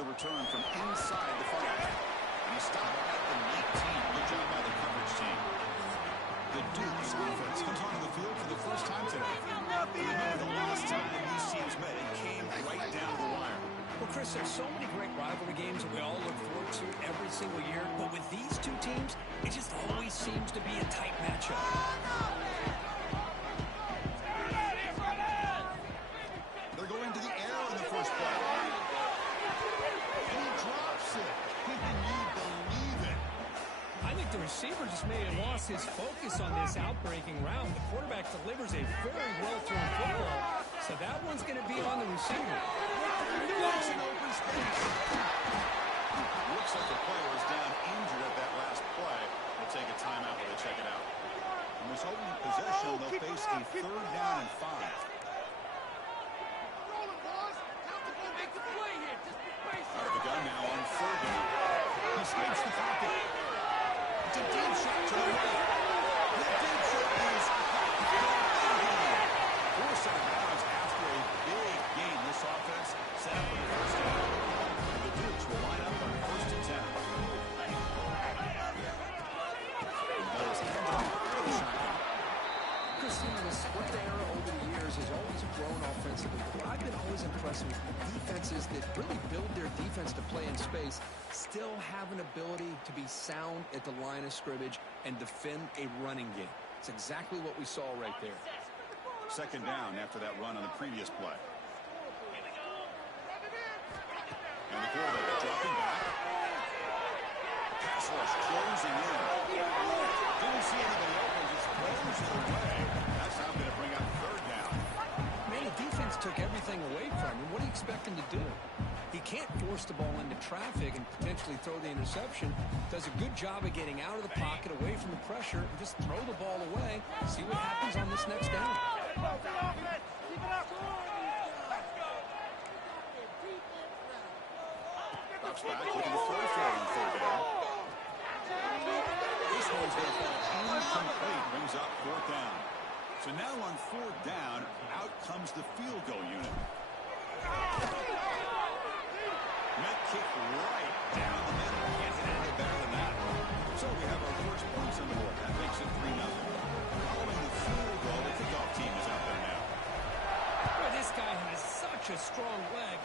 the return from inside the 5. And he stopped at the 19. Good job by the coverage team. The Dukes offense comes onto the field for the first time today. Remember, the last time these teams met, it came right down the wire. Well, Chris, there's so many great rivalry games that we all look forward to every single year. But with these two teams, it just always seems to be a tight matchup. They're going to the air in the first play. And he drops it. Can you believe it? I think the receiver just may have lost his focus on this outbreaking route. The quarterback delivers a very well-thrown football. So that one's going to be on the receiver. That's an open space. Looks like the player was down injured at that last play. They'll take a timeout while they check it out. In this opening possession, they'll face a 3rd down and 5. Out of the gun now on 3rd down. He escapes the pocket. It's a deep shot to the right. The deep shot is forced out of bounds after a big gain. This offense set up for the first down. And the Dukes will line up on 1st and 10. Christine, the split era over the years has always grown offensively. But I've been always impressed with defenses that really build their defense to play in space, still have an ability to be sound at the line of scrimmage and defend a running game. It's exactly what we saw right there. 2nd down after that run on the previous play. And the quarterback dropping back. Pass rush closing in. Didn't see anybody open, just throws it away. That's now going to bring out 3rd down. Man, the defense took everything away from him. What do you expect him to do? He can't force the ball into traffic and potentially throw the interception. Does a good job of getting out of the pocket, away from the pressure, and just throw the ball away. See what happens on this next down. Drops back, looking to throw for it on 3rd down. This one's going to fall incomplete, brings up 4th down. So now on 4th down, out comes the field goal unit. Net kick right down the middle. Can't hit any better than that. So we have our first points on the board. That makes it 3-0. Following the field goal, the kickoff team is out there now. Boy, this guy has such a strong leg.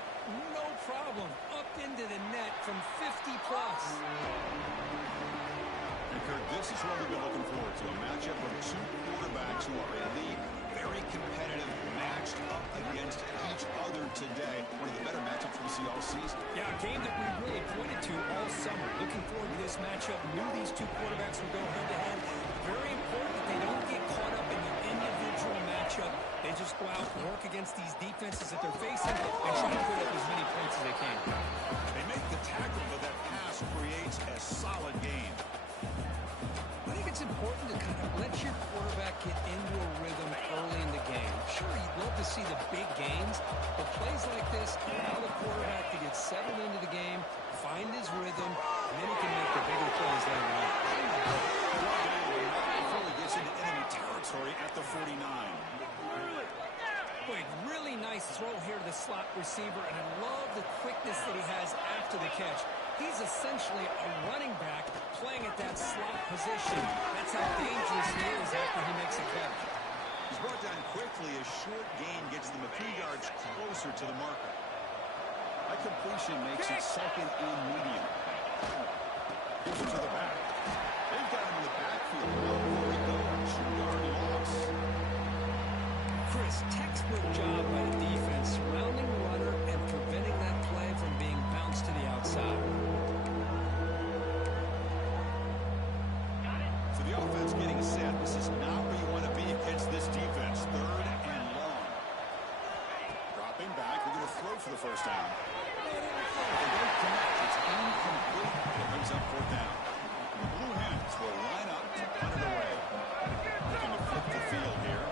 No problem. Up into the net from 50+. And Kurt, this is what we've been looking forward to. A matchup of 2 quarterbacks who are elite, very competitive, matched up against each other today. One of the better matchups we see all season. Yeah, a game that we really pointed to all summer. Looking forward to this matchup. Knew these 2 quarterbacks would go head-to-head. Very important that they don't get caught up in the individual matchup. They just go out and work against these defenses that they're facing and try to put up as many points as they can. They make the tackle, but that pass creates a solid gain. I think it's important to kind of let your quarterback get into a rhythm early in the game. Sure, you'd love to see the big gains, but plays like this allow the quarterback to get settled into the game, find his rhythm, and then he can make the bigger plays later on. Before he gets into enemy territory at the 49. Boy, really nice throw here to the slot receiver, and I love the quickness that he has after the catch. He's essentially a running back playing at that slot position. That's how dangerous he is after he makes a catch. He's brought down quickly. A short gain gets them a few yards closer to the marker. That completion makes it 2nd and medium. Gives it to the back. They've got him in the backfield. Over we go. 2-yard loss. Chris, textbook job by the defense, surrounding the runner and preventing that play from being bounced to the outside. So the offense getting set. This is not where you want to be against this defense. 3rd and long. Dropping back. We're going to throw for the first down. They don't connect. It's incomplete. It brings up 4th down. The Blue Hens will line up to punt it away. Looking to flip the field here.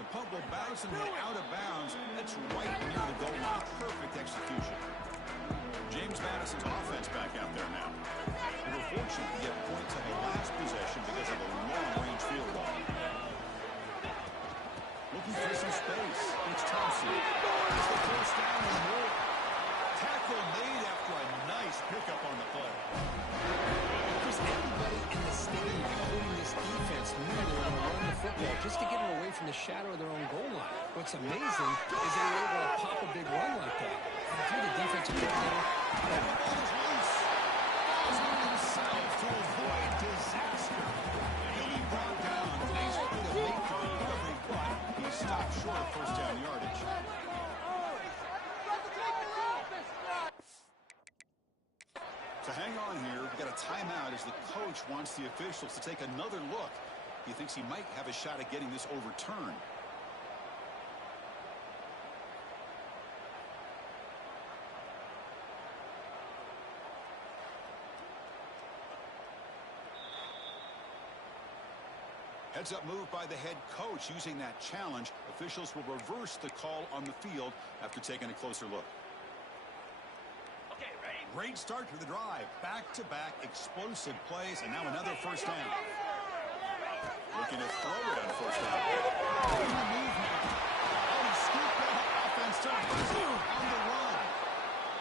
The punt will bounce and head out of bounds. That's right near the goal line. Perfect execution. James Madison's offense back out there now. They were fortunate to get points on the last possession because of a long-range field goal. Looking for some space. It's Thompson. It's the first down and more. Tackle made after a nice pickup on the play. Chris, everybody in the stadium, including this defense, knew they were going to run the football just to get it away from the shadow of their own goal line. What's amazing is they were able to pop a big run like that. Through the defensive coordinator. The ball is loose. Ball's on himself to avoid disaster. And he'll be brought down. He's able to make the recovery, but he's stopped short of first down yardage. So hang on here. We've got a timeout as the coach wants the officials to take another look. He thinks he might have a shot at getting this overturned. Heads up move by the head coach using that challenge. Officials will reverse the call on the field after taking a closer look. Okay, ready? Great start to the drive. Back-to-back explosive plays, and now another first down. Looking to throw it on first down. In the movement. Oh, he scooped out offense on the run.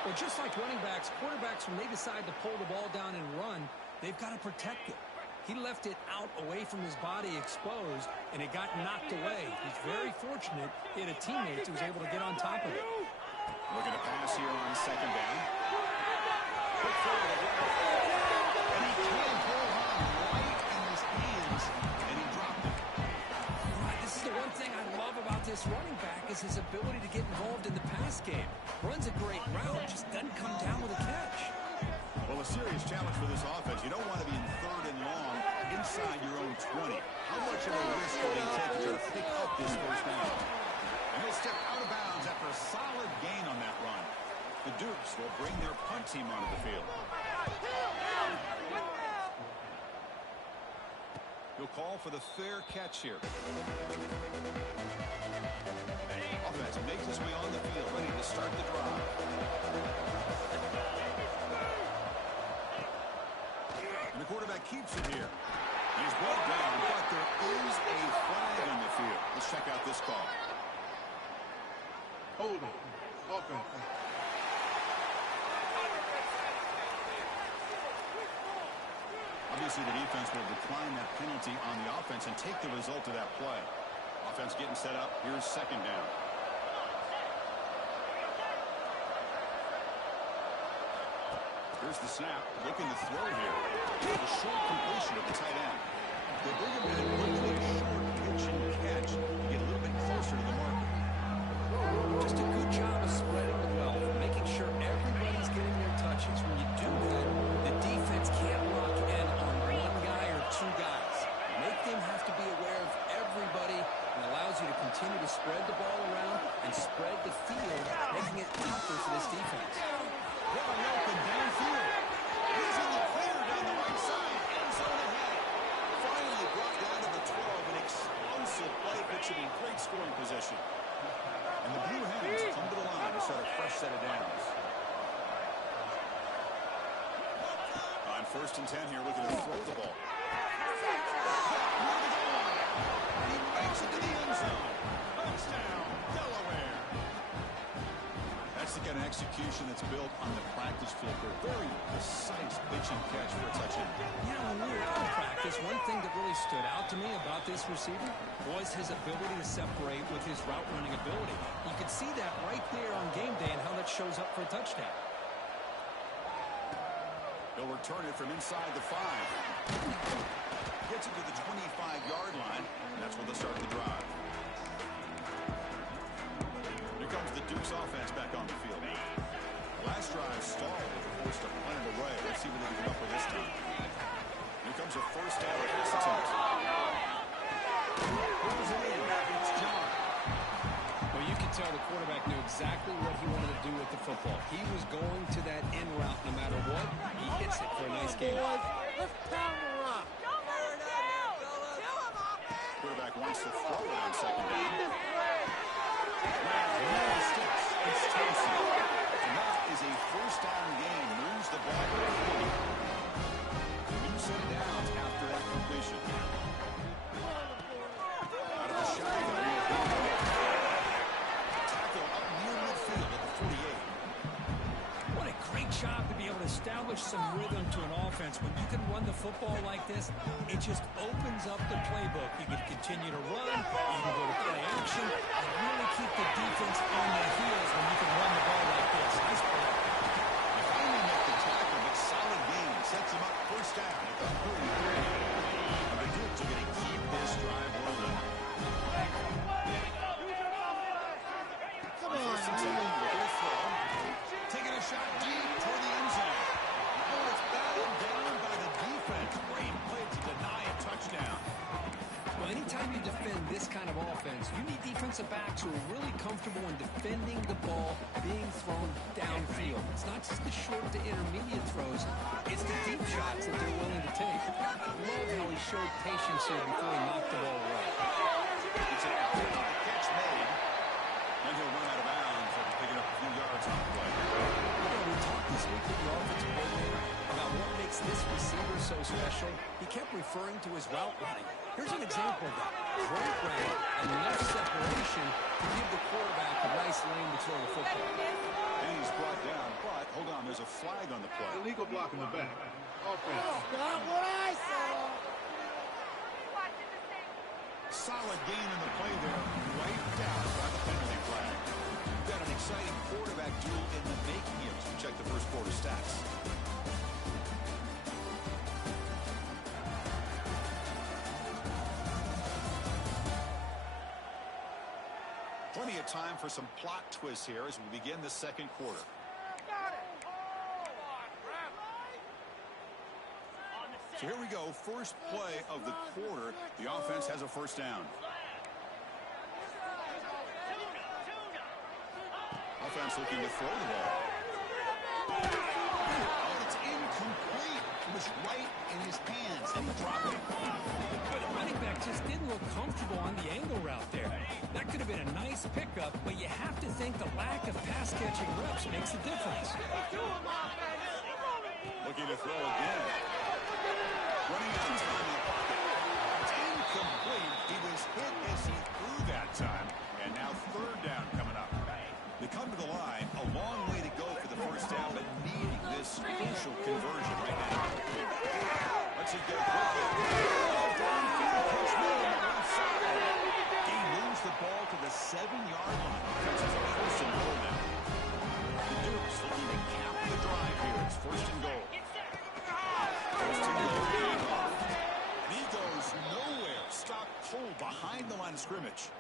Well, just like running backs, quarterbacks, when they decide to pull the ball down and run, they've got to protect it. He left it out away from his body exposed, and it got knocked away. He's very fortunate he had a teammate who was able to get on top of it. Looking to pass here on second down. Quick throw to the left. And he can hold on right in his hands, and he dropped it. This is the one thing I love about this running back is his ability to get involved in the pass game. Runs a great route, just doesn't come down with a catch. Well, a serious challenge for this offense. You don't want to be in third and long inside your own 20. How much of a risk will they take to try to pick up this first down? And he'll step out of bounds after a solid gain on that run. The Dukes will bring their punt team onto the field. He'll call for the fair catch here. Offense makes his way on the field, ready to start the drive. And the quarterback keeps it here. He's brought down, but there is a flag on the field. Let's check out this call. Hold on. Okay. Obviously, the defense will decline that penalty on the offense and take the result of that play. Offense getting set up. Here's second down. Here's the snap. Looking to throw here. A short completion of the tight end. They bring him in quickly. Short pitch and catch to get a little bit closer to the marker. Just a good job of spreading the wealth, making sure everybody's getting their touches. When you do that, the defense can't lock in on one guy or two guys. Make them have to be aware of everybody and allows you to continue to spread the ball around and spread the field, making it tougher for this defense. Wide open downfield. He's in the clear down the right side. End zone ahead. Finally brought down to the 12. An explosive play, puts him in great scoring position. And the Blue Hens come to the line to start a fresh set of downs. On first and 10 here, looking to throw the ball. He makes it to the end zone. Touchdown, Delaware. That's the kind of execution that's built on the practice field for a very precise pitch and catch for a touchdown. You know, when we were out of practice, one thing that really stood out to me about this receiver was his ability to separate with his route running ability. You could see that right there on game day and how that shows up for a touchdown. He'll return it from inside the 5. Gets it to the 25-yard line, and that's where they'll start the drive. Here comes the Dukes offense back on the field. Last drive stalled with a force to punt it away. Let's see what they can come up with this time. Here comes a first down pass attempt. Pulls it in. It's John. Well, you could tell the quarterback knew exactly what he wanted to do with the football. He was going to that in route no matter what. He hits it for a nice game. Let's pound the rock. Quarterback wants to throw it on second down. It's Thompson. And that is a first down gain. Moves the ball to the 40. New set of downs after that completion. Out of the shotgun. job to be able to establish some rhythm to an offense. When you can run the football like this, it just opens up the playbook. You can continue to run, you can go to play action, and really keep the defense on their heels when you can run the ball like this. Nice play. They finally make the tackle, but solid gain. Sets them up first down at the 33. And the Dukes are going to keep this drive rolling. Come on, First and 10, looking to throw. Taking a shot deep toward the end zone. Oh, it's battled down by the defense. Great play to deny a touchdown. Well, anytime you defend this kind of offense, you need defensive backs who are really comfortable in defending the ball being thrown downfield. It's not just the short to intermediate throws, it's the deep shots that they're willing to take. I love how he showed patience here before he knocked the ball away. It's an out, the catch made. And he'll run out of bounds after picking up a few yards on the play. We talked this week with the offensive coordinator about what makes this receiver so special. He kept referring to his route running. Here's an example of that. Great route, enough separation to give the quarterback a nice lane to throw the football. And he's brought down, but hold on, there's a flag on the play. Illegal block in the back. Offense. Not what I saw. Solid gain in the play there, wiped out by the penalty flag. We've got an exciting quarterback duel in the making here as we check the first quarter stats. Plenty of time for some plot twists here as we begin the second quarter. So here we go, first play of the quarter. The offense has a first down. Offense looking to throw the ball. Oh, it's incomplete. It was right in his hands, and he dropped it. But the running back just didn't look comfortable on the angle route there. That could have been a nice pickup, but you have to think the lack of pass-catching reps makes a difference. Looking to throw again. Running out of time in the pocket. It's incomplete. He was hit as he threw that time. And now third down coming up. They come to the line. A long way to go for the first down, but needing this crucial conversion right now. Let's see, get a quick hit. Downfield catch made on the left side. He moves the ball to the 7-yard line. This is a first and goal now. The Dukes looking to cap the drive here. It's first and goal. First and goal. And he goes nowhere. Stopped cold behind the line of scrimmage.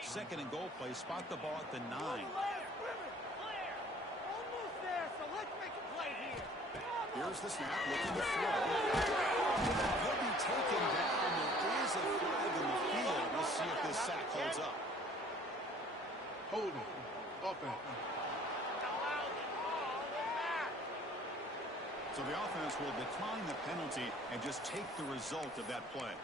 Second and goal play. Spot the ball at the 9. Almost there, so let's make a play here. Here's the snap. Looking to throw. He'll be taken down. There is a flag in the field. We'll see if this sack holds up. Holding. Offense. So the offense will decline the penalty and just take the result of that play.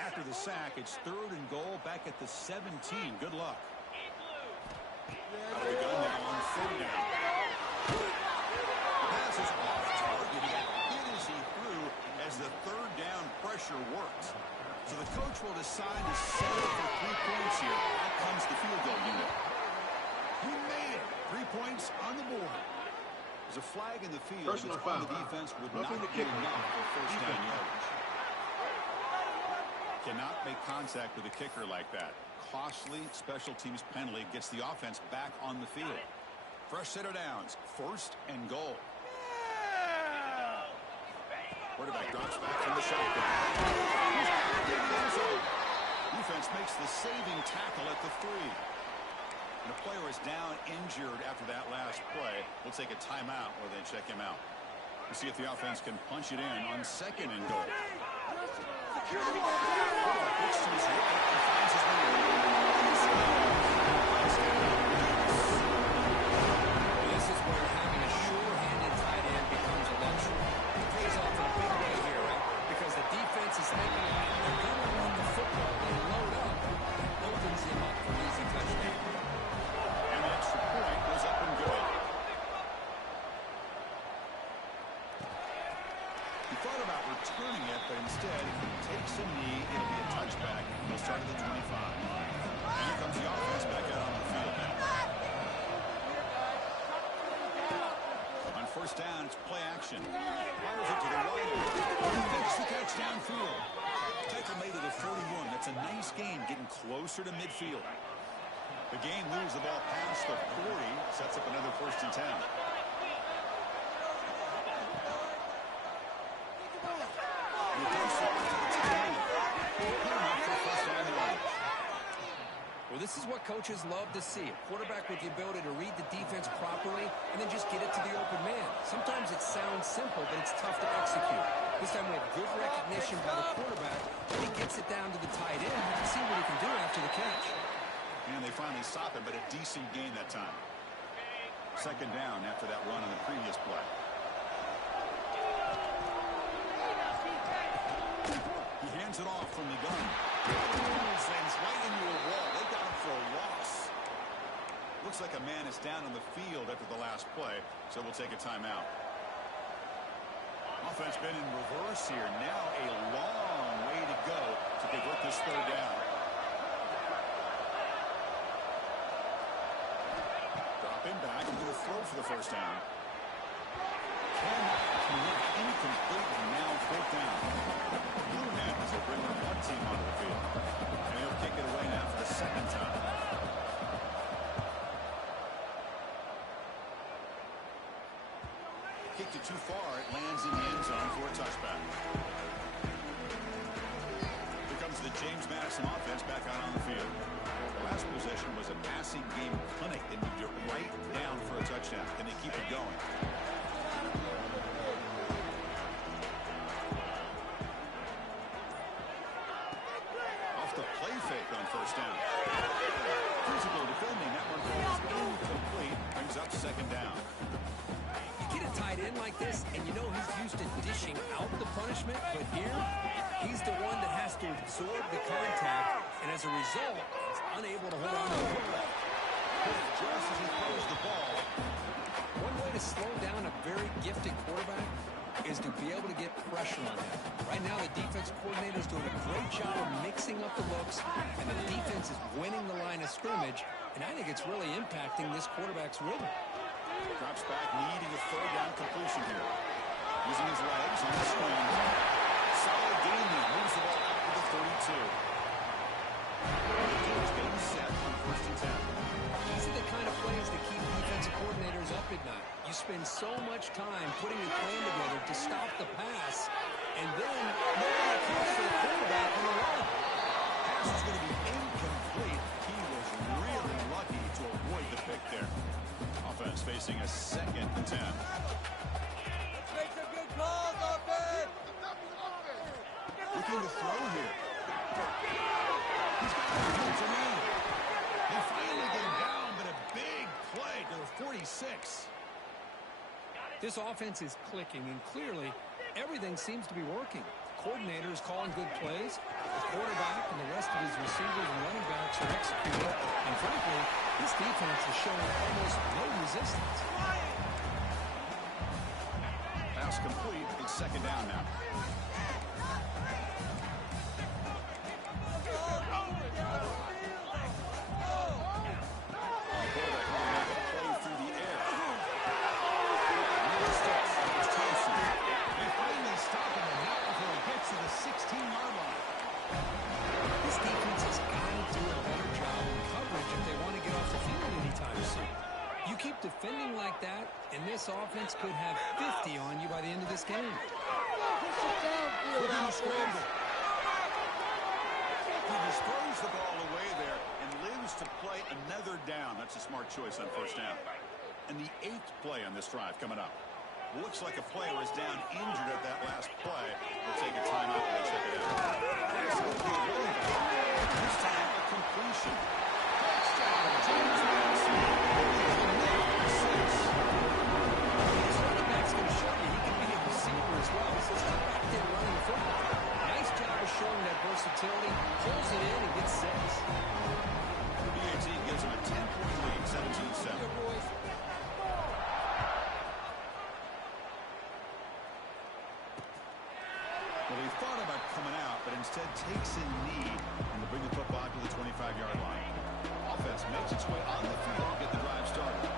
After the sack, it's third and goal back at the 17. Good luck. Out of the gun now on third down. Pass is off target. He got hit as he threw as the third down pressure worked. So the coach will decide to settle for 3 points here. Out comes the field goal unit. He made it. 3 points on the board. There's a flag in the field. Personal foul. The defense would Roughing not the be kicker. enough for first down yardage. Cannot make contact with a kicker like that. Costly special teams penalty gets the offense back on the field. Fresh set of downs. First and goal. Quarterback drops back from the shotgun. Defense makes the saving tackle at the 3. And the player is down injured after that last play. We'll take a timeout or then check him out. We'll see if the offense can punch it in on second and goal. Looks to his right and finds his man. This is where having a sure-handed tight end becomes a luxury. It pays off in a big way here, right? Because the defense is thinking about they're going to run the football. They load up. That opens him up for an easy touchdown. And the extra point goes up and good. He thought about returning it, but instead he takes a knee. It'll be a touchback. He'll start at the 25. It's play action. Fires it to the right. Makes the catch downfield. Tackle made to the 41. That's a nice gain, getting closer to midfield. The game moves the ball past the 40. Sets up another 1st and 10. Well, this is what coaches love to see. A quarterback with the ability to read the defense properly and then just get it to the open man. Sometimes it sounds simple, but it's tough to execute. This time we have good recognition by the quarterback. When he gets it down to the tight end, you can see what he can do after the catch. And they finally stop him, but a decent gain that time. 2nd down after that run on the previous play. He hands it off from the gun. Slams right into a wall. They got him for a loss. Looks like a man is down on the field after the last play, so we'll take a timeout. Offense been in reverse here. Now a long way to go to convert this 3rd down. Dropping back and going to throw for the 1st down. Cannot connect, incomplete, and now 4th down. Blue Hens will bring their 1 team onto the field. And he'll kick it away now for the 2nd time. Kicked it too far. It lands in the end zone for a touchback. Here comes the James Madison offense back out on the field. The last possession was a passing game clinic. They moved it right down for a touchdown. Can they keep it going? Off the play fake on 1st down. Physical defending. That one falls incomplete. Brings up 2nd down. Get a tight end like this, and you know he's used to dishing out the punishment, but here, he's the one that has to absorb the contact, and as a result, he's unable to hold on to the football. Just as he throws the ball. One way to slow down a very gifted quarterback is to be able to get pressure on him. Right now, the defense coordinator is doing a great job of mixing up the looks, and the defense is winning the line of scrimmage, and I think it's really impacting this quarterback's rhythm. Drops back, needing a 3rd down completion here. Using his legs on the screen. Solid gain there. Moves the ball out to the 32. George getting set on 1st and 10. These are the kind of plays that keep defensive coordinators up at night. You spend so much time putting your plan together to stop the pass, and then nobody accounts for the quarterback on the run. Pass is going to be incomplete. He was really lucky to avoid the pick there. Offense facing a 2nd and 10. Make some good calls, offense! Looking to throw here. He's got the defensive man. They finally get him down, but a big play to the 46. This offense is clicking, and clearly everything seems to be working. The coordinator is calling good plays. The quarterback and the rest of his receivers and running backs are executing. And frankly, this defense is showing almost no resistance. Pass complete. It's 2nd down now. Defending like that, and this offense could have 50 on you by the end of this game. Push it downfield, Alfred. He just throws the ball away there and lives to play another down. That's a smart choice on 1st down. And the 8th play on this drive coming up. Looks like a player is down injured at that last play. We'll take a timeout and check it out. This time a completion. Touchdown, James Madison. Versatility, pulls it in and gets 6. The BAT gives him a 10-point lead, 17-7. Well, he thought about coming out, but instead takes a knee and to bring the football to the 25-yard line. Offense makes its way on the field to get the drive started.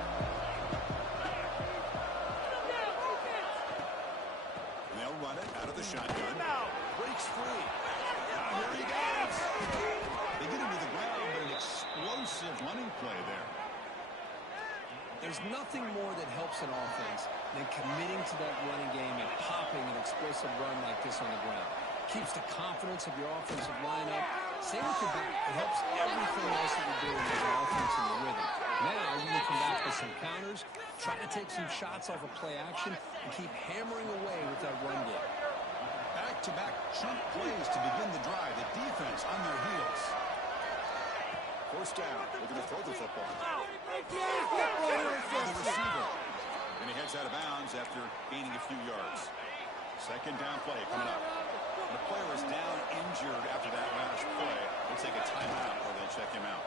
There's nothing more that helps an offense than committing to that running game and popping an explosive run like this on the ground. Keeps the confidence of your offensive line up. Same with your back. It helps everything else that you're doing as an offense in the rhythm. Now you can come back with some counters, try to take some shots off of play action, and keep hammering away with that run game. Back-to-back chunk plays to begin the drive. The defense on their heels. First down. They're going to throw the football. The receiver. And he heads out of bounds after gaining a few yards. Second down play coming up. The player is down injured after that last play. They'll take a timeout while they check him out.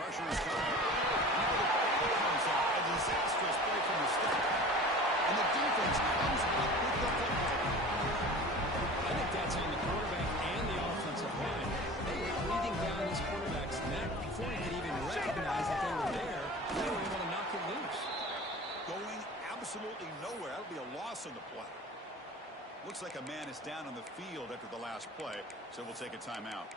Pressure is coming. Now the ball comes out. A disastrous play from the start. And the defense comes up with the football. I think that's on the quarterback and the offensive line. They were breathing down this quarterback's neck before he could even recognize that they were there. They were able to knock it loose. Going absolutely nowhere. That'll be a loss on the play. Looks like a man is down on the field after the last play, so we'll take a timeout.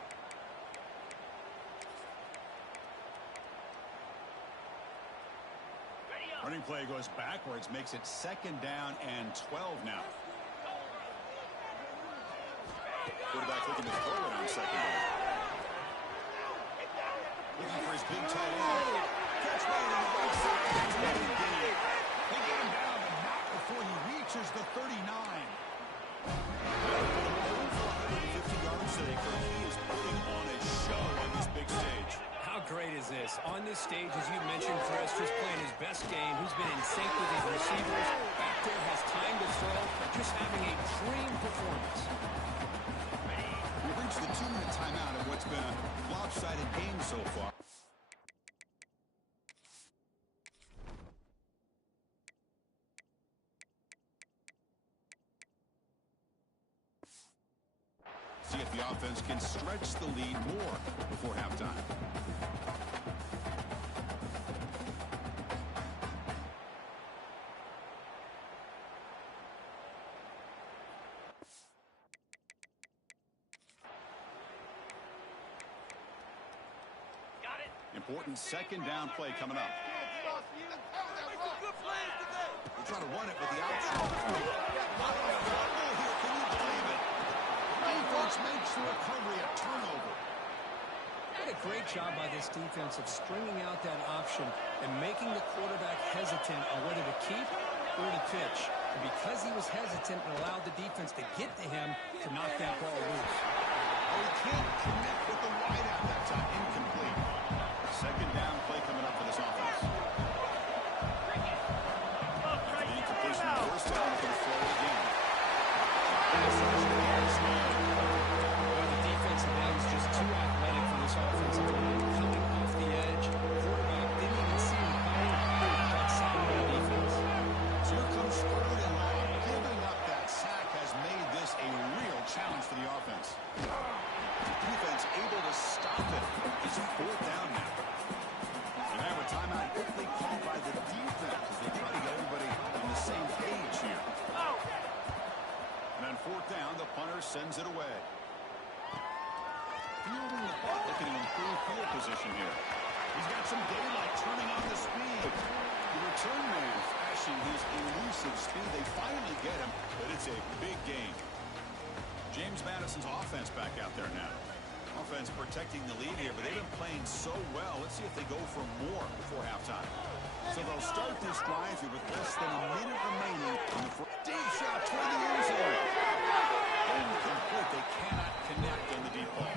Running play goes backwards, makes it second down and 12 now. Quarterback looking to throw it on second down. Looking for his big tight end. Catch made on the right side. They get him down, but not before he reaches the 39. 50 yards today. He is putting on a show on this big stage. How great is this? On this stage, as you mentioned, Chris, just playing his best game. He's been in sync with his receivers. Back there has time to throw. Just having a dream performance. We reached the 2-minute timeout of what's been a lopsided game so far. See if the offense can stretch the lead more before halftime. Important second down play coming up. They're trying to run it with the option. Can you believe it? Defense makes the recovery a turnover. What a great job by this defense of stringing out that option and making the quarterback hesitant on whether to keep or to pitch. And because he was hesitant and allowed the defense to get to him to knock that ball loose. Oh, he can't connect with the wideout that time. Incomplete. Second down play coming up for this offense. After the incompletion of the first down, they're going to throw it again. Well, the defensive end is just too athletic for this offensive line. Coming off the edge, quarterback didn't even see him coming. That sack by the defense. So here comes third and long. Giving up that sack has made this a real challenge for the offense. Defense able to stop it. It's fourth down now. And now a timeout quickly called by the defense as they try to get everybody on the same page here. And on fourth down, the punter sends it away. Fielding the ball, looking to improve field position here. He's got some daylight, turning on the speed. The return man flashing his elusive speed. They finally get him, but it's a big gain. James Madison's offense back out there now. Offense protecting the lead here, but they've been playing so well. Let's see if they go for more before halftime. So they'll start this drive here with less than a minute remaining in the first. Deep shot toward the end zone. Incomplete. They cannot connect on the deep ball.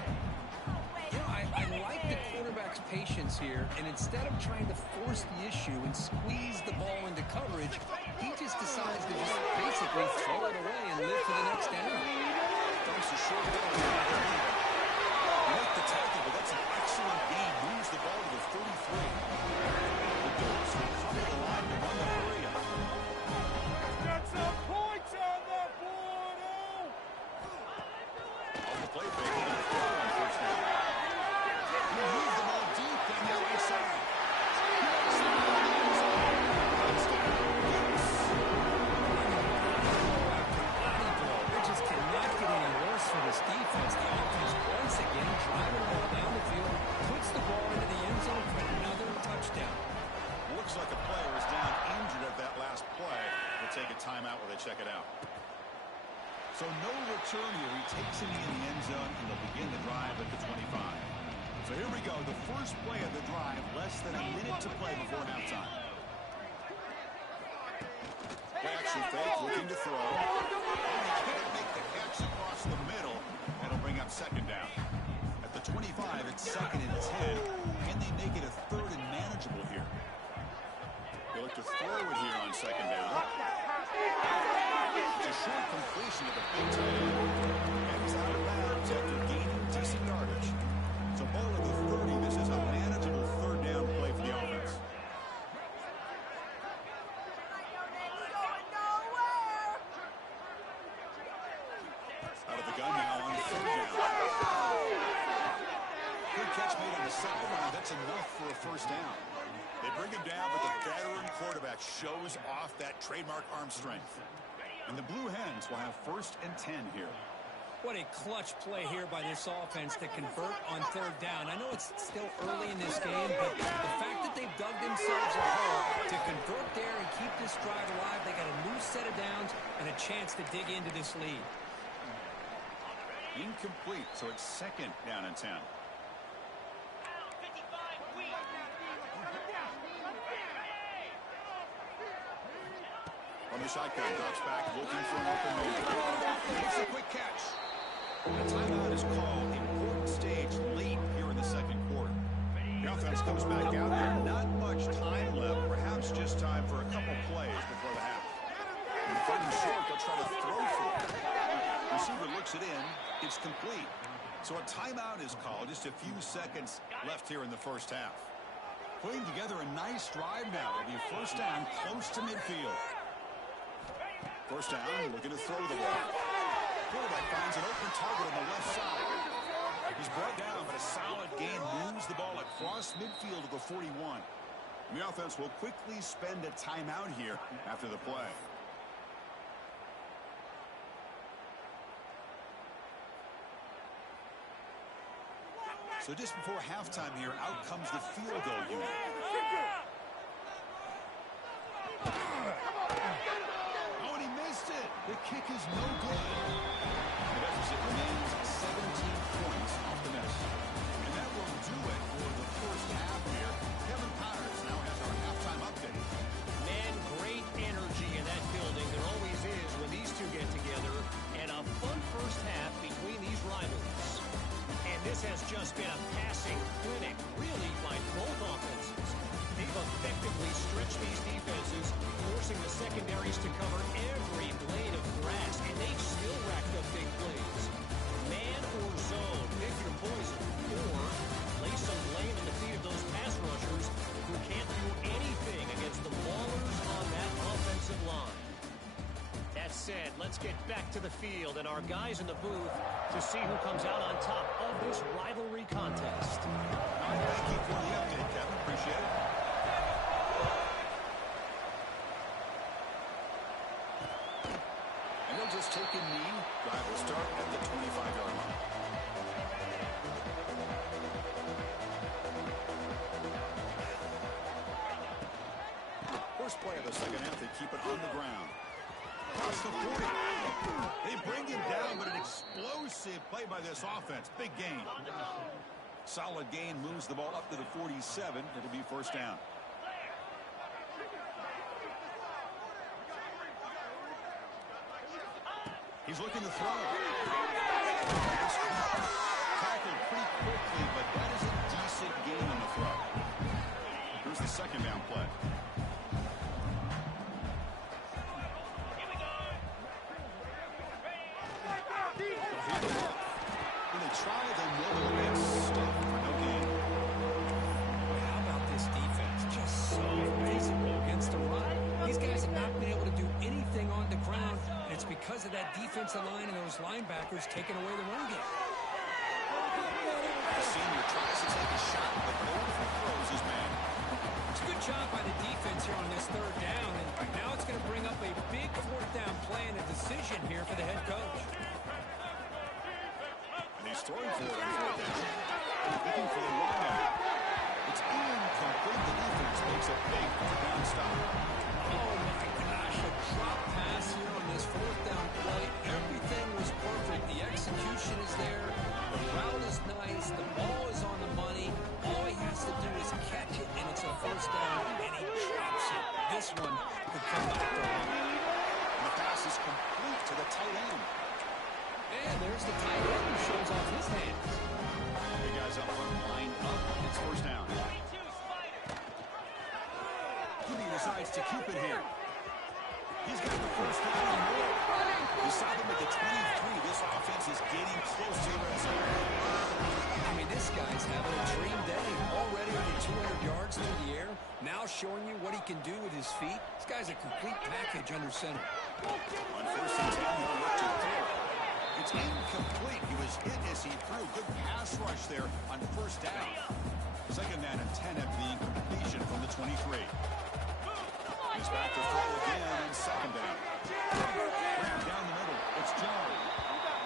You know, I like the quarterback's patience here, and instead of trying to force the issue and squeeze the ball into coverage, he just decides to just basically throw it away and live for the next down. Dumps a short ball. Make the tackle, but that's an excellent gain. Moves the ball to the 33. The Dawgs will cover the line to run the hurry up. Got some points on the board, oh! On the play fake, they're going to throw on first down. He moved the ball deep down the right side. It just cannot get any worse for this defense. The offense once again driving the ball down the field, puts the ball into the So no return here. He takes it in the end zone, and they'll begin the drive at the 25. So here we go, the first play of the drive, less than a minute to play before halftime. Play action fake, looking to throw. And he can't make the catch across the middle. That'll bring up second down. At the 25, it's second and 10. Can they make it a third and manageable here? They look to throw it here on second down. It's a short completion of the big tight end. And he's out of bounds after gaining decent yardage. So ball at the 30. This is a manageable third down play for the offense. Out of the gun now on third down. Good catch made on the second round. That's enough for a first down. They bring him down, but the veteran quarterback shows off that trademark arm strength. And the Blue Hens will have first and 10 here. What a clutch play here by this offense to convert on third down. I know it's still early in this game, but the fact that they've dug themselves a hole to convert there and keep this drive alive, they got a new set of downs and a chance to dig into this lead. Incomplete, so it's second down and 10. From the shotgun, drops back, looking for an open man. It's a quick catch. A timeout is called. Important stage late here in the second quarter. The offense comes back out there. Not much time left. Perhaps just time for a couple plays before the half. And the third and short, they'll try to throw for it. Receiver looks it in. It's complete. So a timeout is called. Just a few seconds left here in the first half. Putting together a nice drive now. It'll be a first down close to midfield. First down, looking to throw the ball. Quarterback finds an open target on the left side. He's brought down, but a solid gain moves the ball across midfield to the 41. And the offense will quickly spend a timeout here after the play. So just before halftime here, out comes the field goal unit. The kick is no good. The deficit remains 17 points off the miss. And that will do it for the first half here. Kevin Powers now has our halftime update. Man, great energy in that building. There always is when these two get together. And a fun first half between these rivals. And this has just been a passing clinic, really, by both offenses. They've effectively stretched these defenses, forcing the secondaries to cover every blade of grass, and they've still racked up big plays. Man or zone, pick your poison, or lay some blame at the feet of those pass rushers who can't do anything against the ballers on that offensive line. That said, let's get back to the field and our guys in the booth to see who comes out on top of this rivalry contest. Thank you for the update, Kevin. Appreciate it. And they'll just take a knee. Drive will start at the 25-yard line. First play of the second half, they keep it on the ground. Across the 40. They bring him down, but an explosive play by this offense. Big gain. Solid gain moves the ball up to the 47. It'll be first down. He's looking to throw. Tackled pretty quickly, but that is a decent gain on the throw. Here's the second down play. When they try, they know they'll get stuck for no gain. How about this defense? Just so physical against the run. These guys have not been able to do anything on the ground, and it's because of that defensive line and those linebackers taking away the run game. The senior tries to take a shot, but overthrows his man. It's a good job by the defense here on this third down, and now it's going to bring up a big fourth down play and a decision here for the head coach. And he's throwing for it on fourth down. Looking for the running. It's incomplete. The defense makes a big fourth down stop. Oh, my gosh. gosh, a drop pass here on this fourth down play. Everything was perfect. The execution is there. The route is nice. The ball is on the money. All he has to do is catch it, and it's a first down, and he drops it. This one could come back to him. The pass is complete to the tight end. And there's the tight end who shows off his hands. The guys up front line up. It's first down. He decides to keep it here. He's got the first down and more. You saw them at the 23. This offense is getting close to the red zone. I mean, this guy's having a dream day. Already over 200 yards through the air. Now showing you what he can do with his feet. This guy's a complete package under center. On first and 10, he'll look to throw. It's incomplete. He was hit as he threw. Good pass rush there on first down. Second down and 10 after the incompletion from the 23. He's back to throw again on second down. Ran down the middle. It's Dawg.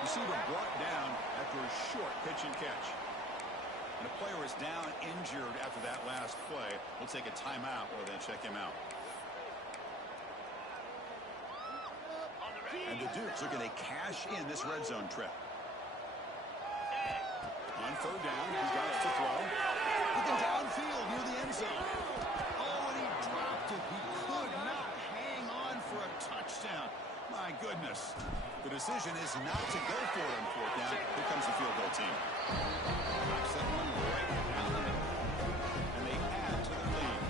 Receiver brought down after a short pitch and catch. And a player is down injured after that last play. We'll take a timeout or then check him out. And the Dukes looking to cash in this red zone trip. On third down, he drives to throw. Looking downfield near the end zone. Oh, and he dropped it. He could not hang on for a touchdown. My goodness. The decision is not to go for it on fourth down. Here comes the field goal team. Knocks that one right down the middle. And they add to their lead.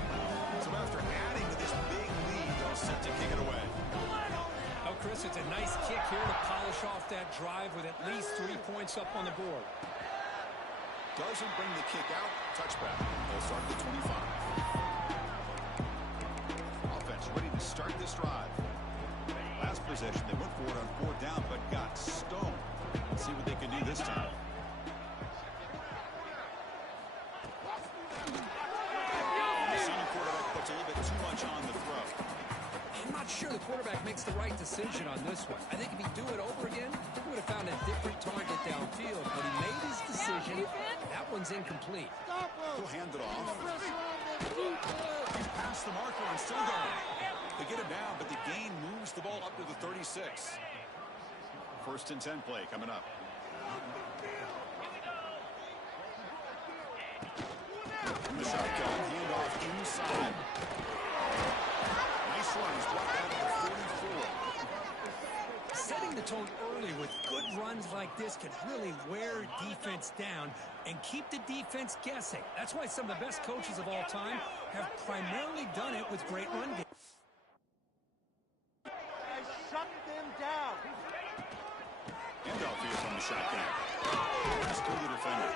So after adding to this big lead, they'll set to kick it away. Oh, Chris, it's a nice kick here to polish off that drive with at least 3 points up on the board. Doesn't bring the kick out. Touchback. They'll start at the 25. Offense ready to start this drive. Last possession, they went for it on fourth down, but got stoned. Let's see what they can do this time. The senior quarterback puts a little bit too much on the throw. I'm not sure the quarterback makes the right decision on this one. I think if he'd do it over again, he would have found a different target downfield. But he made his decision. That one's incomplete. He'll hand it off. He's past the marker and still going. They get him down, but the gain moves the ball up to the 36. First and 10 play coming up. From the shotgun, handoff inside. Nice run. He's brought down to the 44. Setting the tone early with good runs like this can really wear defense down and keep the defense guessing. That's why some of the best coaches of all time have primarily done it with great run games. Shut them down. Handoff here from the shotgun. Pass to the defender.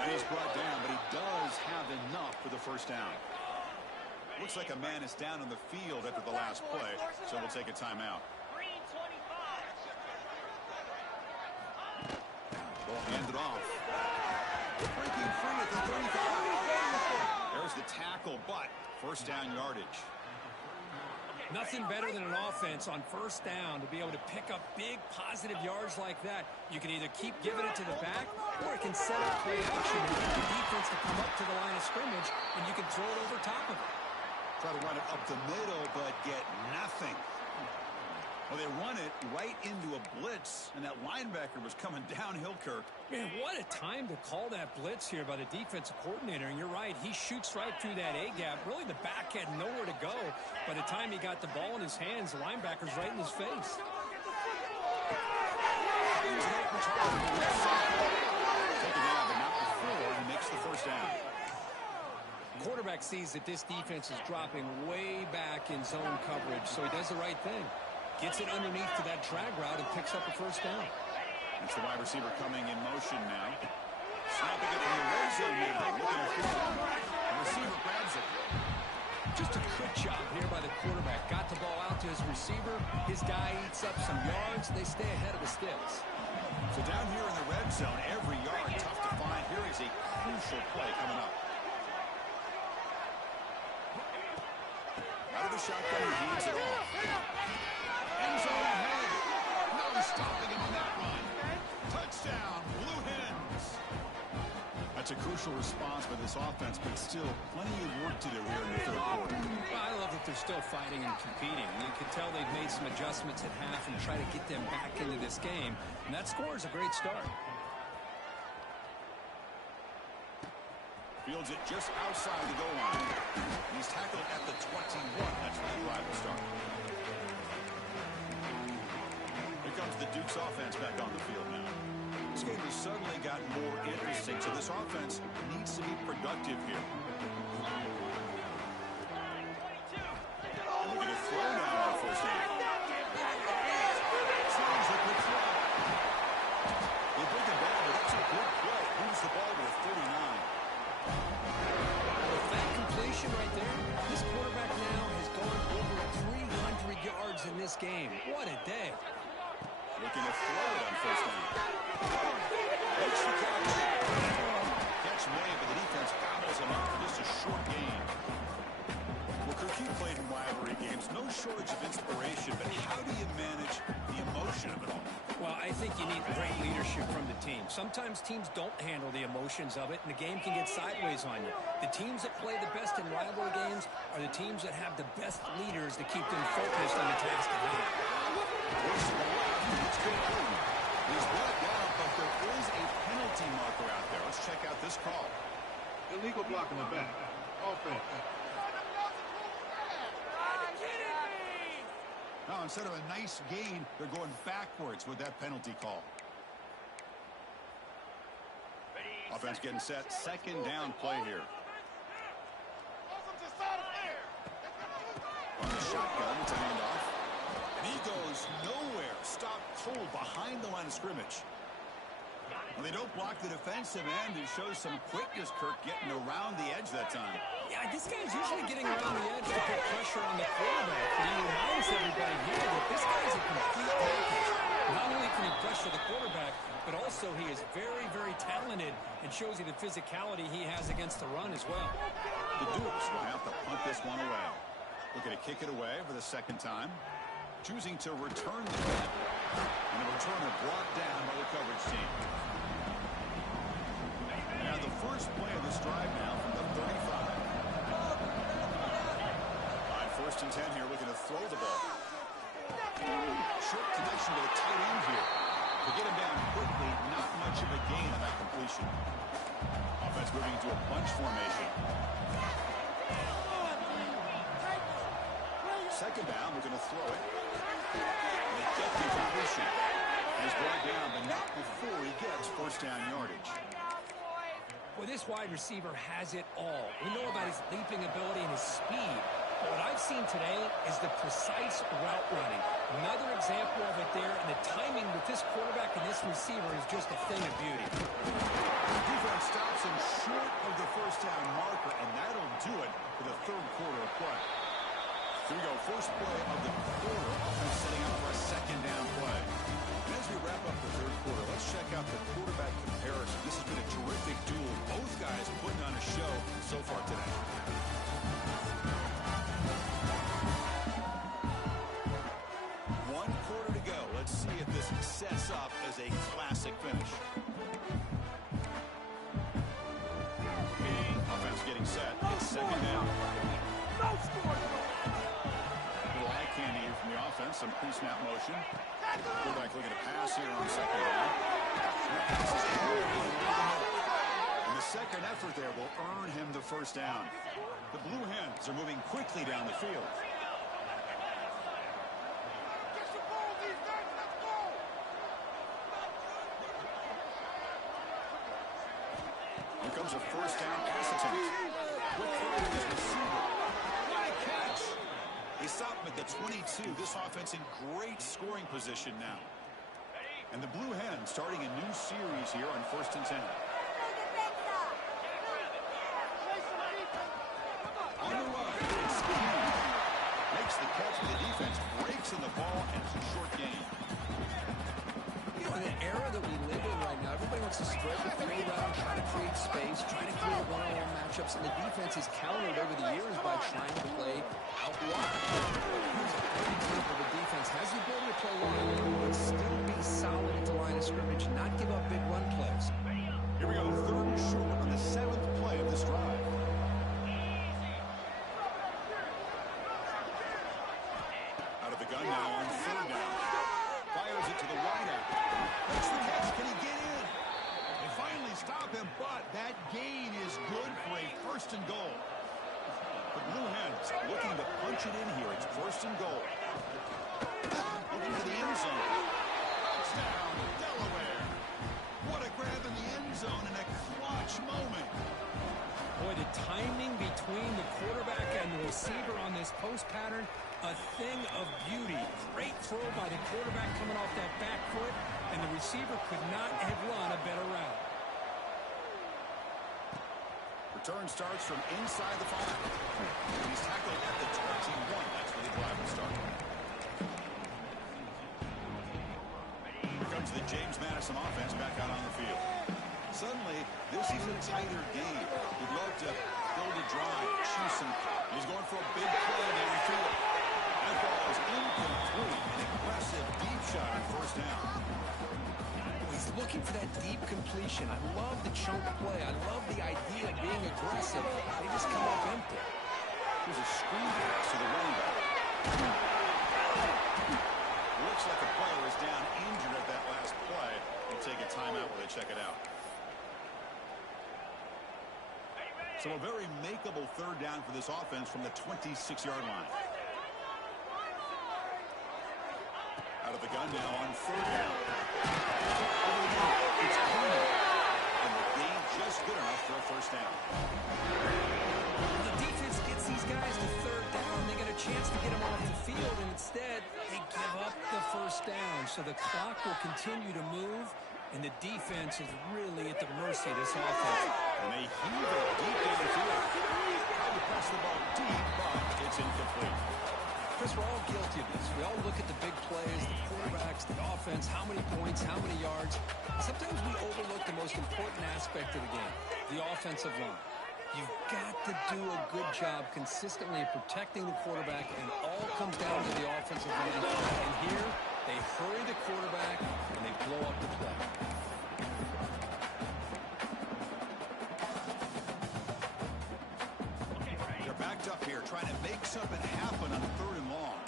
And he's brought down, but he does have enough for the first down. Looks like a man is down on the field after the last play, so we'll take a timeout. Ball handed off. Breaking free at the 35. There's the tackle, but first down yardage. Nothing better than an offense on first down to be able to pick up big positive yards like that. You can either keep giving it to the back, or it can set up play action and get the defense to come up to the line of scrimmage, and you can throw it over top of it. Try to run it up the middle, but get nothing. Well, they run it right into a blitz, and that linebacker was coming downhill, Kirk. Man, what a time to call that blitz here by the defensive coordinator. And you're right, he shoots right through that A-gap. Really, the back had nowhere to go. By the time he got the ball in his hands, the linebacker's right in his face. Taking out, but not before he makes the first down. Quarterback sees that this defense is dropping way back in zone coverage, so he does the right thing. Gets it underneath to that drag route and picks up a first down. It's the wide receiver coming in motion now. Snapping it from the red zone here. Looking to throw. The receiver grabs it. Just a good job here by the quarterback. Got the ball out to his receiver. His guy eats up some yards. They stay ahead of the sticks. So down here in the red zone, every yard tough to find. Here is a crucial play coming up. Out of the shotgun, he hands it off. End zone ahead. No stopping him on that run. Touchdown, Blue Hens. A That's a crucial response by this offense, but still plenty of work to do here in the third quarter. Well, I love that they're still fighting and competing. You can tell they've made some adjustments at half and try to get them back into this game. And that score is a great start. Fields it just outside the goal line. He's tackled at the 21. That's where the drive will start. Here comes the Duke's offense back on the field now. This game has suddenly gotten more interesting, so this offense needs to be productive here. And we're going to throw now on first down. Sounds like a try. They bring it back, but that's a good play. Moves the ball to the 39. With that completion right there, this quarterback now has gone over 300 yards in this game. What a day. Looking to throw it on first down. Makes the catch. Catch made, but the defense gobbles him up for just a short gain. Well, Kirk, you played in rivalry games. No shortage of inspiration, but how do you manage the emotion of it all? Well, I think you need great leadership from the team. Sometimes teams don't handle the emotions of it, and the game can get sideways on you. The teams that play the best in rivalry games are the teams that have the best leaders to keep them focused on the task at hand. It's good movement. He's brought down, but there is a penalty marker out there. Let's check out this call. Illegal block in the back. Offense. Now, instead of a nice gain, they're going backwards with that penalty call. Offense getting set. Second down play here. On the shotgun, it's a handoff. And he goes nowhere. Stopped cold behind the line of scrimmage. Well, they don't block the defensive end. It shows some quickness, Kirk, getting around the edge that time. Yeah, this guy's usually getting around the edge to put pressure on the quarterback. But he reminds everybody here that this guy's a complete package. Not only can he pressure the quarterback, but also he is very, very talented and shows you the physicality he has against the run as well. The Dukes will have to punt this one away. Looking to kick it away for the second time. Choosing to return the kick. And the returner brought down by the coverage team. And the first play of this drive now from the 35. On first and 10 here, looking to throw the ball. Short connection to the tight end here. To get him down quickly, not much of a gain on that completion. Offense moving into a bunch formation. Second down, we're going to throw it. And they get the completion. He's brought down, but not before he gets first down yardage. Well, this wide receiver has it all. We know about his leaping ability and his speed. But what I've seen today is the precise route running. Another example of it there, and the timing with this quarterback and this receiver is just a thing of beauty. The defense stops him short of the first down marker, and that'll do it for the third quarter of play. Here we go, first play of the quarter. Offense setting up for a second down play. And as we wrap up the third quarter, let's check out the quarterback comparison. This has been a terrific duel. Both guys putting on a show so far today. One quarter to go. Let's see if this sets up as a classic finish. Offense getting set. It's second down. No score. Little eye candy here from the offense. Some pre-snap motion. Quarterback looking to pass here on second down. And the second effort there will earn him the first down. The Blue Hens are moving quickly down the field. Get the ball, defense. Let's go. Here comes a first down pass attempt. Quick throw to his receiver. What a catch! They stop him at the 22. This offense in great scoring position now. And the Blue Hens starting a new series here on first and 10. On the run, it's Skinner. Makes the catch for the defense, breaks in the ball, and it's a short gain. You know, in an era that we live in right now, everybody wants to spread the field out, try to create space, try to create one-on-one matchups, and the defense is countered over the years by trying to play out wide. Here's a great example. The defense has the ability to play wide, but still be solid at the line of scrimmage, not give up big run plays. Here we go, third and short on the 7th play of this drive. Out of the gun now on 3rd down. Fires it to the wide out. Makes the catch. Can he get in? They finally stop him, but that gain is good for a 1st and goal. The Blue Hens looking to punch it in here. It's 1st and goal. Looking for the end zone. Touchdown, Delaware. What a grab in the end zone in a clutch moment. Boy, the timing between the quarterback and the receiver on this post pattern, a thing of beauty. Great throw by the quarterback coming off that back foot, and the receiver could not have run a better route. Return starts from inside the 5. He's tackled at the 21. That's where the drive will start. Here comes the James Madison offense back out on the field. Suddenly, this is a tighter game. We'd love to build a drive, choose some. He's going for a big play downfield. That ball is incomplete. An aggressive deep shot on 1st down. He's looking for that deep completion. I love the chunk play. I love the idea of being aggressive. They just come up empty. Here's a screen pass to the running back. Looks like the player is down injured at that last play. They'll take a timeout while they check it out. So a very makeable 3rd down for this offense from the 26-yard line. Out of the gun now on 3rd down. It's clean. And the gain just good enough for a 1st down. The defense gets these guys to 3rd down. They get a chance to get them off the field, and instead they give up the 1st down. So the clock will continue to move, and the defense is really at the mercy of this offense. And they heave it deep downfield. Tried to press the ball deep, but it's incomplete. Chris, we're all guilty of this. We all look at the big plays, the quarterbacks, the offense, how many points, how many yards. Sometimes we overlook the most important aspect of the game, the offensive line. You've got to do a good job consistently protecting the quarterback, and all comes down to the offensive line. And here, they hurry the quarterback, and they blow up the play. They're backed up here, trying to make something happen on 3rd and long.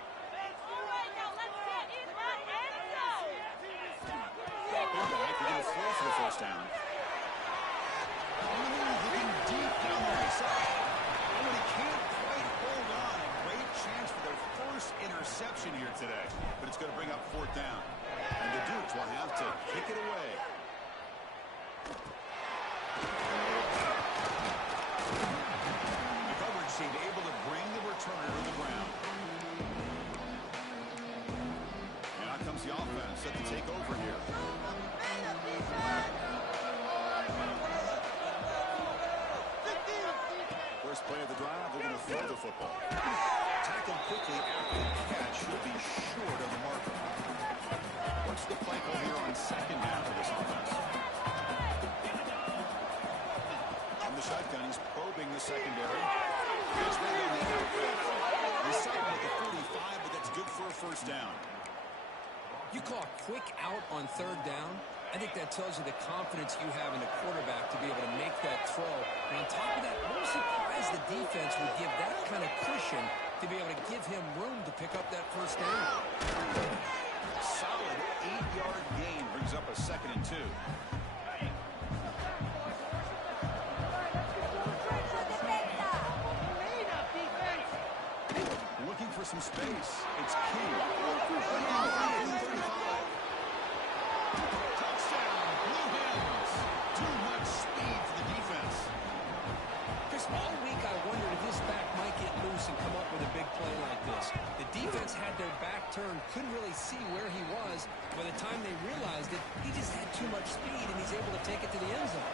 Dropping back, they're going to throw for the 1st down. Looking deep down the right side. And he can't quite hold on. A great chance for their 1st interception here today. But it's going to bring up 4th down. And the Dukes will have to kick it away. The coverage team able to bring the returner to the ground. And out comes the offense set to take over here. First play of the drive, they're going to throw the football. Tackled quickly after the catch, should be short of the marker. What's the play call here on 2nd down for this offense? From the shotgun, he's probing the secondary. He's right on the outfield. He's stopping at the 45, but that's good for a 1st down. You call a quick out on 3rd down. I think that tells you the confidence you have in the quarterback to be able to make that throw. And on top of that, I'm surprised the defense would give that kind of cushion to be able to give him room to pick up that 1st down. Solid 8-yard gain brings up a 2nd and 2. Looking for some space. It's King. Touchdown, Blue Hens. Too much speed for the defense. Chris, all week I wondered if this back might get loose and come up with a big play like this. The defense had their back turned, couldn't really see where he was. By the time they realized it, he just had too much speed, and he's able to take it to the end zone.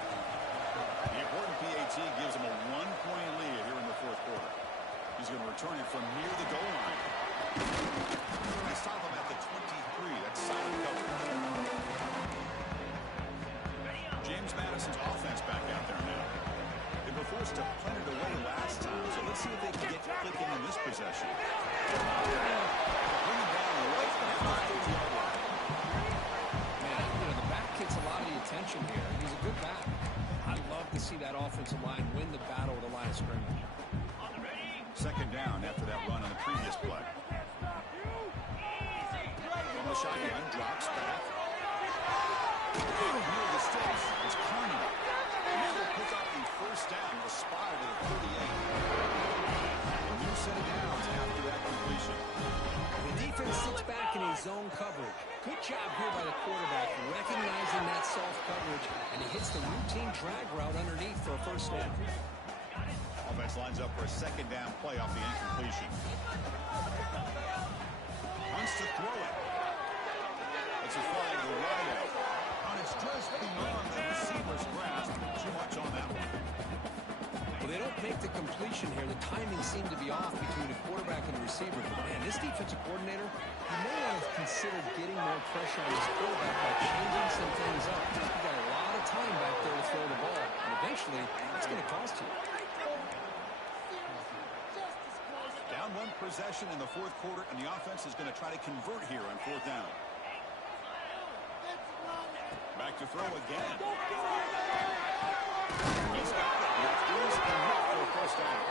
The important PAT gives him a 1-point lead here in the 4th quarter. He's going to return it from near the goal line. They stop him at the 23. That's solid coverage. James Madison's offense back out there now. They were forced to punt it away last time, so let's see if they can get clicking in this possession. Bring him down right at the 30-yard line. Man, the back gets a lot of the attention here. He's a good back. I love to see that offensive line win the battle at the line of scrimmage. Second down after that run on the previous play. From the shotgun, drops back. Near the sticks is Carney. He will pick up the first down, the spot at the 38. A new set of downs after that completion. The defense sits back in a zone coverage. Good job here by the quarterback, recognizing that soft coverage, and he hits the routine drag route underneath for a first down. Offense lines up for a second down play off the incompletion. Wants to throw it. It's a flag to the right out. And it's just beyond the receiver's grasp. Too much on that one. Well, they don't make the completion here. The timing seemed to be off between the quarterback and the receiver. But, man, this defensive coordinator, he may not have considered getting more pressure on his quarterback by changing some things up. He's got a lot of time back there to throw the ball. And eventually, it's going to cost you. Down one possession in the fourth quarter, and the offense is going to try to convert here on fourth down. Back to throw again. He's got it. That is enough for a first down.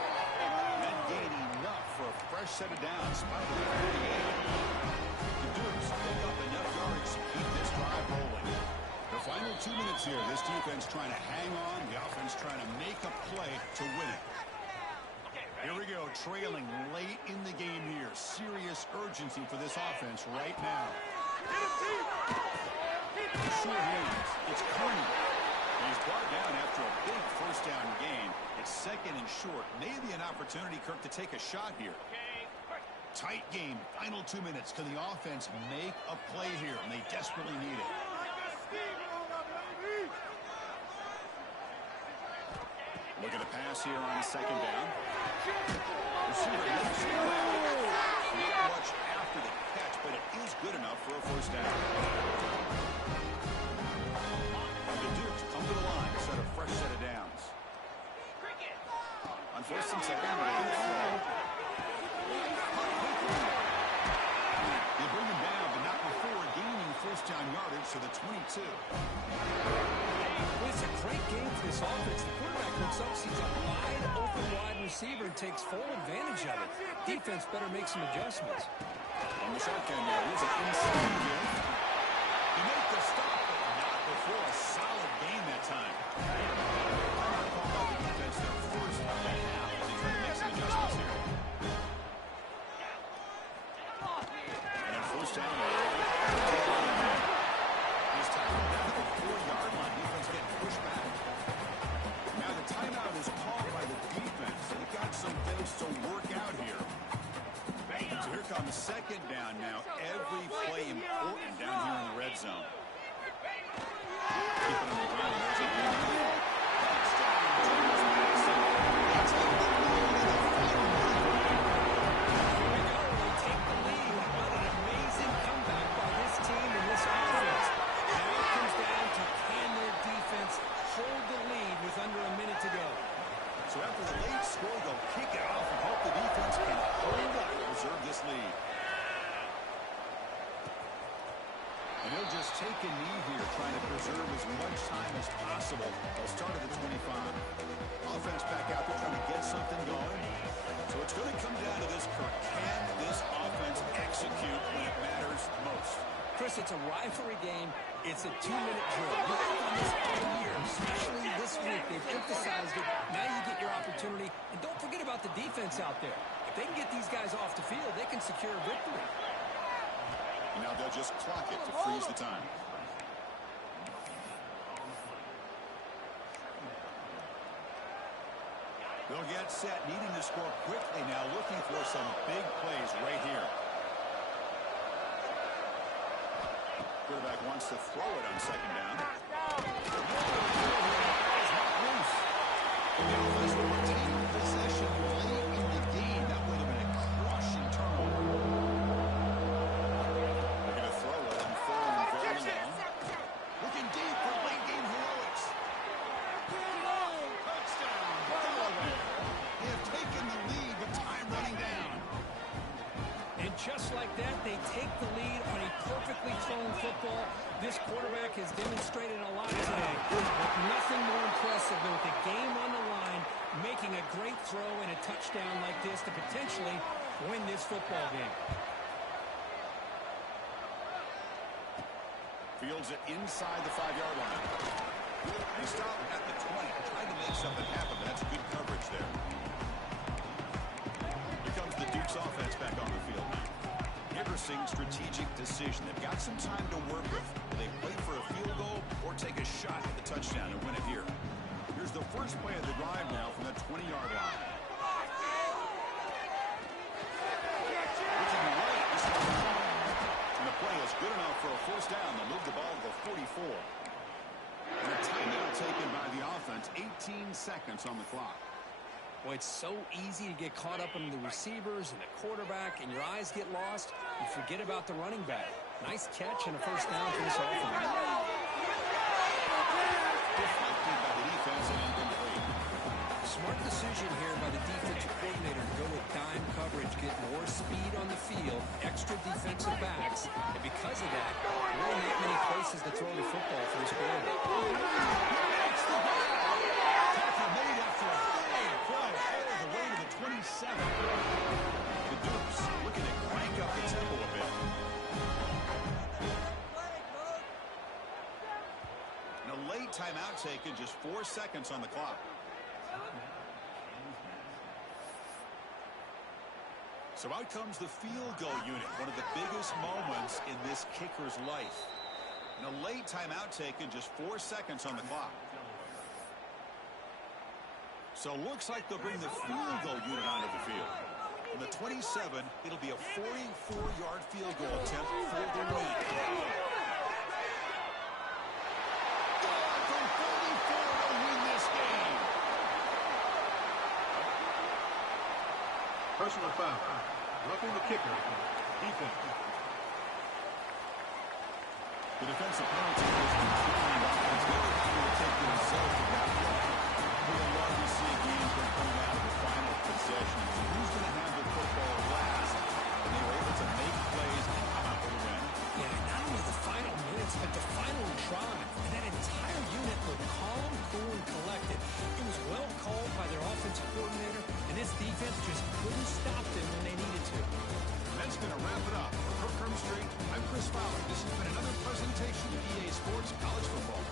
That gain enough for a fresh set of downs. Spot of the 38. The Dukes pick up enough yards to keep this drive rolling. The final 2 minutes here. This defense trying to hang on. The offense trying to make a play to win it. Here we go, trailing late in the game here. Serious urgency for this offense right now. Short hands. It's Carney. He's brought down after a big first down gain. It's second and short. Maybe an opportunity, Kirk, to take a shot here. Tight game. Final 2 minutes. Can the offense make a play here? And they desperately need it. Look at the pass here on second down. Receiver makes it. Not much after the catch, but it is good enough for a first down. The Dukes come to the line, set a fresh set of downs. On first and second, they bring him down, but not before gaining first down yardage to the 22. Well, it's a great game for this offense. The quarterback looks up, sees a wide open wide receiver, and takes full advantage of it. Defense better make some adjustments. On the shotgun now, here's an inside give. He made the stop, but not before a solid game that time. I'm call out the defense their first of the half as they try to make some adjustments here. And then first down. He's tackled down to the 4-yard line. Defense getting pushed back. Now the timeout is called by the defense. They've got some things to work out here. So here comes second down now. Every play important down here in the red zone. Keeping on the ground. There's a Take the lead. What an amazing comeback by this team and this offense. Now it comes down to can their defense hold the lead with under a minute to go. So after the late score, they'll kick it off and hope the defense can hold up and preserve this lead. And he'll just take a knee here, trying to preserve as much time as possible. They'll start at the 25. Offense back out there trying to get something going. So it's going to come down to this, Kirk. Can this offense execute when it matters most? Chris, it's a rivalry game. It's a 2-minute drill. You've worked on this all year, especially this week. They've emphasized it. Now you get your opportunity. And don't forget about the defense out there. If they can get these guys off the field, they can secure a victory. Now they'll just clock it to freeze the time. They'll get set, needing to score quickly now, looking for some big plays right here. Quarterback wants to throw it on second down. The offense will retain possession late in the game. That would have been a crushing turnover. They're going to throw it on third and very long. Looking deep for late game heroics. Touchdown, Delaware. They have taken the lead with time running down. And just like that, they take the lead on a perfect perfectly thrown football. This quarterback has demonstrated a lot today. But nothing more impressive than with the game on the line, making a great throw and a touchdown like this to potentially win this football game. Fields it inside the 5-yard line. They stop at the 20, trying to make something happen, but that's good coverage there. Here comes the Duke's offense back on the field now. Interesting strategic decision. They've got some time to work with. They play for a field goal or take a shot at the touchdown and win it here. Here's the first play of the drive now from the 20-yard line. Looking right. And the play is good enough for a first down. They'll move the ball to the 44. And a timeout taken by the offense. 18 seconds on the clock. Boy, it's so easy to get caught up in the receivers and the quarterback, and your eyes get lost. You forget about the running back. Nice catch and a first down for this offense. Deflected by the defense and incomplete. Smart decision here by the defensive coordinator to go with dime coverage, get more speed on the field, extra defensive backs, and because of that, really not many places to throw the football for this quarterback. Tackle made after a big play all the way to the 27. The Dukes looking to crank up the tempo a bit. And a late timeout taken, just 4 seconds on the clock. So out comes the field goal unit, one of the biggest moments in this kicker's life. And a late timeout taken, just 4 seconds on the clock. So looks like they'll bring the field goal unit onto the field. On the 27, it'll be a 44-yard field goal attempt for the win. Dawg from 44 to win this game. Personal foul. Roughing the kicker. Defense. The defensive penalty is continuing offense. Very happy to take the result of that play. We'll love to see a game coming out of the final possession. So who's going to have the football last? And they were able to make plays and come out with a win. Yeah, not only the final minutes, but the final drive. And that entire unit looked calm, cool, and collected. It was well called by their offensive coordinator, and this defense just couldn't stop them when they needed to. That's going to wrap it up. For Kirk Street, I'm Chris Fowler. This has been another presentation of EA Sports College Football.